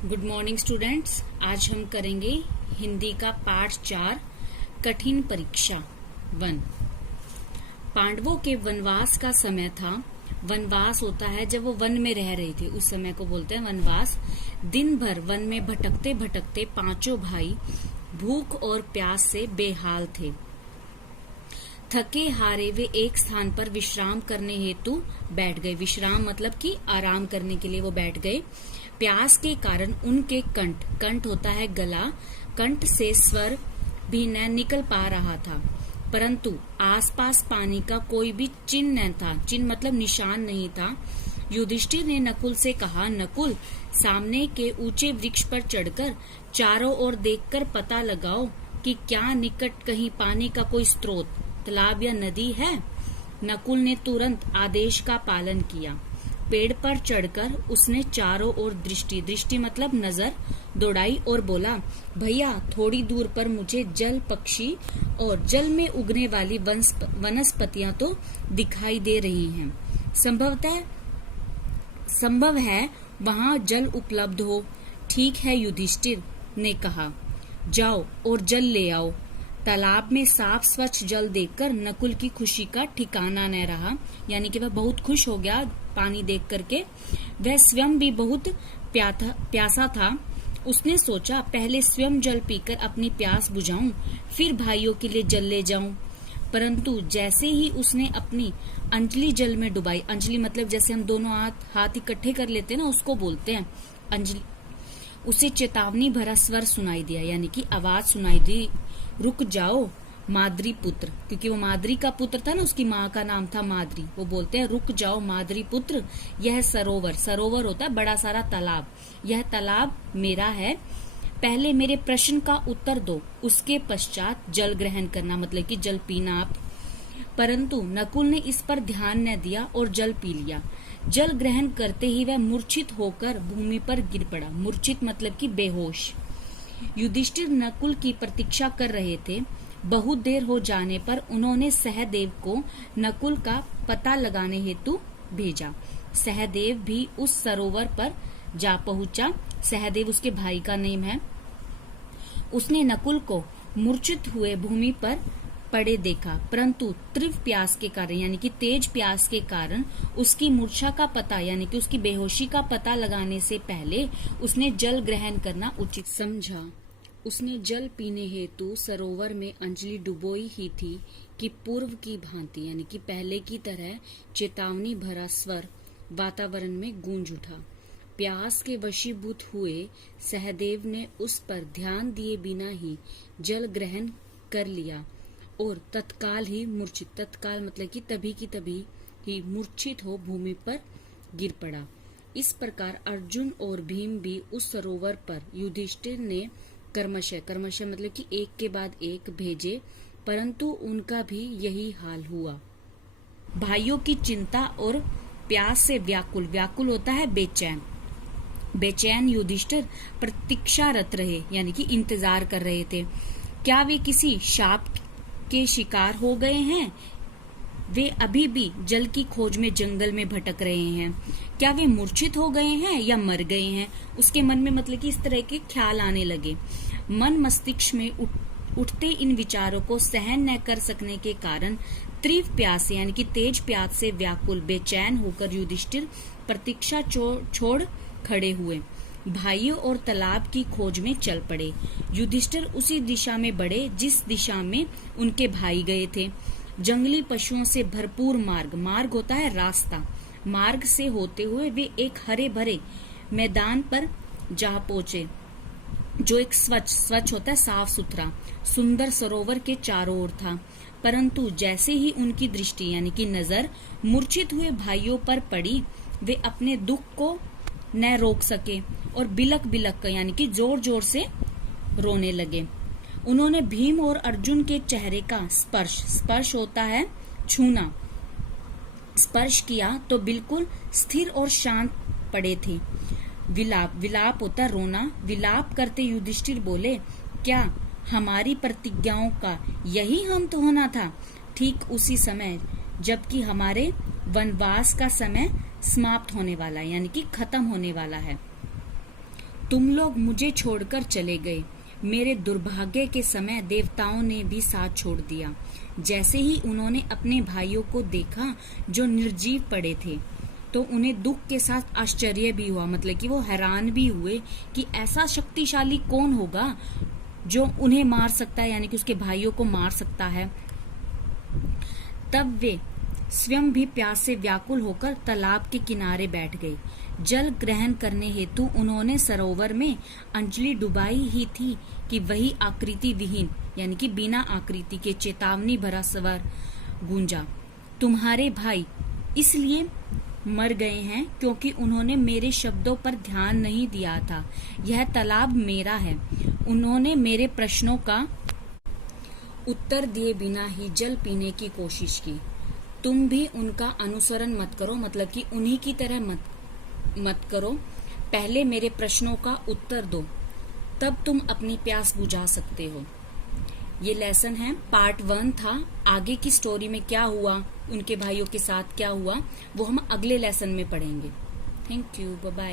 Good morning students. आज हम करेंगे हिंदी का पाठ 4 कठिन परीक्षा 1। पांडवों के वनवास का समय था। वनवास होता है जब वो वन में रह रहे थे, उस समय को बोलते हैं वनवास। दिन भर वन में भटकते भटकते पांचों भाई भूख और प्यास से बेहाल थे। थके हारे वे एक स्थान पर विश्राम करने हेतु बैठ गए। विश्राम मतलब कि आराम करने के लिए वो बैठ गए। प्यास के कारण उनके कंठ होता है गला, कंठ से स्वर भी न निकल पा रहा था, परंतु आसपास पानी का कोई भी चिन्ह न था। चिन्ह मतलब निशान नहीं था। युधिष्ठिर ने नकुल से कहा, नकुल, सामने के ऊंचे वृक्ष पर चढ़कर चारों ओर देखकर पता लगाओ कि क्या निकट कहीं पानी का कोई स्रोत, तालाब या नदी है। नकुल ने तुरंत आदेश का पालन किया। पेड़ पर चढ़कर उसने चारों ओर दृष्टि मतलब नजर दौड़ाई और बोला, भैया थोड़ी दूर पर मुझे जल, पक्षी और जल में उगने वाली वनस्पतियां तो दिखाई दे रही हैं। संभव है वहां जल उपलब्ध हो। ठीक है, युधिष्ठिर ने कहा, जाओ और जल ले आओ। तालाब में साफ स्वच्छ जल देखकर नकुल की खुशी का ठिकाना न रहा, यानी कि वह बहुत खुश हो गया पानी देख करके। वह स्वयं भी बहुत प्यासा था। उसने सोचा, पहले स्वयं जल पीकर अपनी प्यास बुझाऊं, फिर भाइयों के लिए जल ले जाऊं। परंतु जैसे ही उसने अपनी अंजलि जल में डुबाई, अंजलि मतलब जैसे हम दोनों हाथ इकट्ठे कर लेते हैं ना, उसको बोलते हैं अंजलि, उसे चेतावनी भरा स्वर सुनाई दिया, यानी कि आवाज सुनाई दी, रुक जाओ माद्री पुत्र। क्योंकि वो माद्री का पुत्र था ना, उसकी माँ का नाम था माद्री। वो बोलते हैं, रुक जाओ माद्री पुत्र, यह सरोवर होता है बड़ा सारा तालाब, यह तालाब मेरा है। पहले मेरे प्रश्न का उत्तर दो, उसके पश्चात जल ग्रहण करना, मतलब कि जल पीना आप। परंतु नकुल ने इस पर ध्यान न दिया और जल पी लिया। जल ग्रहण करते ही वह मूर्छित होकर भूमि पर गिर पड़ा। मूर्छित मतलब कि बेहोश। युधिष्ठिर नकुल की प्रतीक्षा कर रहे थे। बहुत देर हो जाने पर उन्होंने सहदेव को नकुल का पता लगाने हेतु भेजा। सहदेव भी उस सरोवर पर जा पहुंचा। सहदेव उसके भाई का नाम है। उसने नकुल को मूर्छित हुए भूमि पर पड़े देखा, परंतु तीव्र प्यास के कारण, यानी कि तेज प्यास के कारण उसकी मूर्छा का पता, यानी कि उसकी बेहोशी का पता लगाने से पहले उसने जल ग्रहण करना उचित समझा। उसने जल पीने हेतु सरोवर में अंजलि डुबोई ही थी कि पूर्व की भांति, यानी कि पहले की तरह चेतावनी भरा स्वर वातावरण में गूंज उठा। प्यास के वशीभूत हुए सहदेव ने उस पर ध्यान दिए बिना ही जल ग्रहण कर लिया और तत्काल मतलब कि तभी की तभी ही मूर्छित हो भूमि पर गिर पड़ा। इस प्रकार अर्जुन और भीम भी उस सरोवर पर युधिष्ठिर ने क्रमशः मतलब कि एक के बाद एक भेजे, परंतु उनका भी यही हाल हुआ। भाइयों की चिंता और प्यास से व्याकुल होता है बेचैन युधिष्ठिर प्रतीक्षारत रहे, यानी कि इंतजार कर रहे थे। क्या वे किसी शाप के शिकार हो गए हैं? वे अभी भी जल की खोज में जंगल में भटक रहे हैं। क्या वे मूर्छित हो गए हैं या मर गए हैं? उसके मन में मतलब कि इस तरह के ख्याल आने लगे। मन मस्तिष्क में उठते इन विचारों को सहन न कर सकने के कारण तीव्र प्यास, यानी कि तेज प्यास से व्याकुल बेचैन होकर युधिष्ठिर प्रतीक्षा छोड़ खड़े हुए। भाइयों और तालाब की खोज में चल पड़े। युधिष्ठिर उसी दिशा में बढ़े जिस दिशा में उनके भाई गए थे। जंगली पशुओं से भरपूर मार्ग होता है रास्ता, मार्ग से होते हुए वे एक हरे भरे मैदान पर जा पहुंचे, जो एक स्वच्छ होता है साफ सुथरा सुंदर सरोवर के चारों ओर था। परंतु जैसे ही उनकी दृष्टि, यानी कि नजर मूर्छित हुए भाइयों पर पड़ी, वे अपने दुख को न रोक सके और बिलक यानी कि जोर जोर से रोने लगे। उन्होंने भीम और अर्जुन के चेहरे का स्पर्श होता है छूना, स्पर्श किया तो बिल्कुल स्थिर और शांत पड़े थे। विलाप होता है रोना। विलाप करते युधिष्ठिर बोले, क्या हमारी प्रतिज्ञाओं का यही अंत होना था? ठीक उसी समय जबकि हमारे वनवास का समय समाप्त होने वाला है, यानी कि खत्म होने वाला है। तुम लोग मुझे छोड़कर चले गए। मेरे दुर्भाग्य के समय देवताओं ने भी साथ छोड़ दिया। जैसे ही उन्होंने अपने भाइयों को देखा जो निर्जीव पड़े थे, तो उन्हें दुख के साथ आश्चर्य भी हुआ, मतलब कि वो हैरान भी हुए कि ऐसा शक्तिशाली कौन होगा जो उन्हें मार सकता है, यानी कि उसके भाइयों को मार सकता है। तब वे स्वयं भी प्यास से व्याकुल होकर तालाब के किनारे बैठ गए। जल ग्रहण करने हेतु उन्होंने सरोवर में अंजलि डुबाई ही थी कि वही आकृति विहीन, यानी कि बिना आकृति के चेतावनी भरा स्वर गूंजा, तुम्हारे भाई इसलिए मर गए हैं क्योंकि उन्होंने मेरे शब्दों पर ध्यान नहीं दिया था। यह तालाब मेरा है। उन्होंने मेरे प्रश्नों का उत्तर दिए बिना ही जल पीने की कोशिश की। तुम भी उनका अनुसरण मत करो, मतलब कि उन्हीं की तरह मत करो। पहले मेरे प्रश्नों का उत्तर दो, तब तुम अपनी प्यास बुझा सकते हो। ये लेसन है, पार्ट 1 था। आगे की स्टोरी में क्या हुआ, उनके भाइयों के साथ क्या हुआ, वो हम अगले लेसन में पढ़ेंगे। Thank you, bye bye.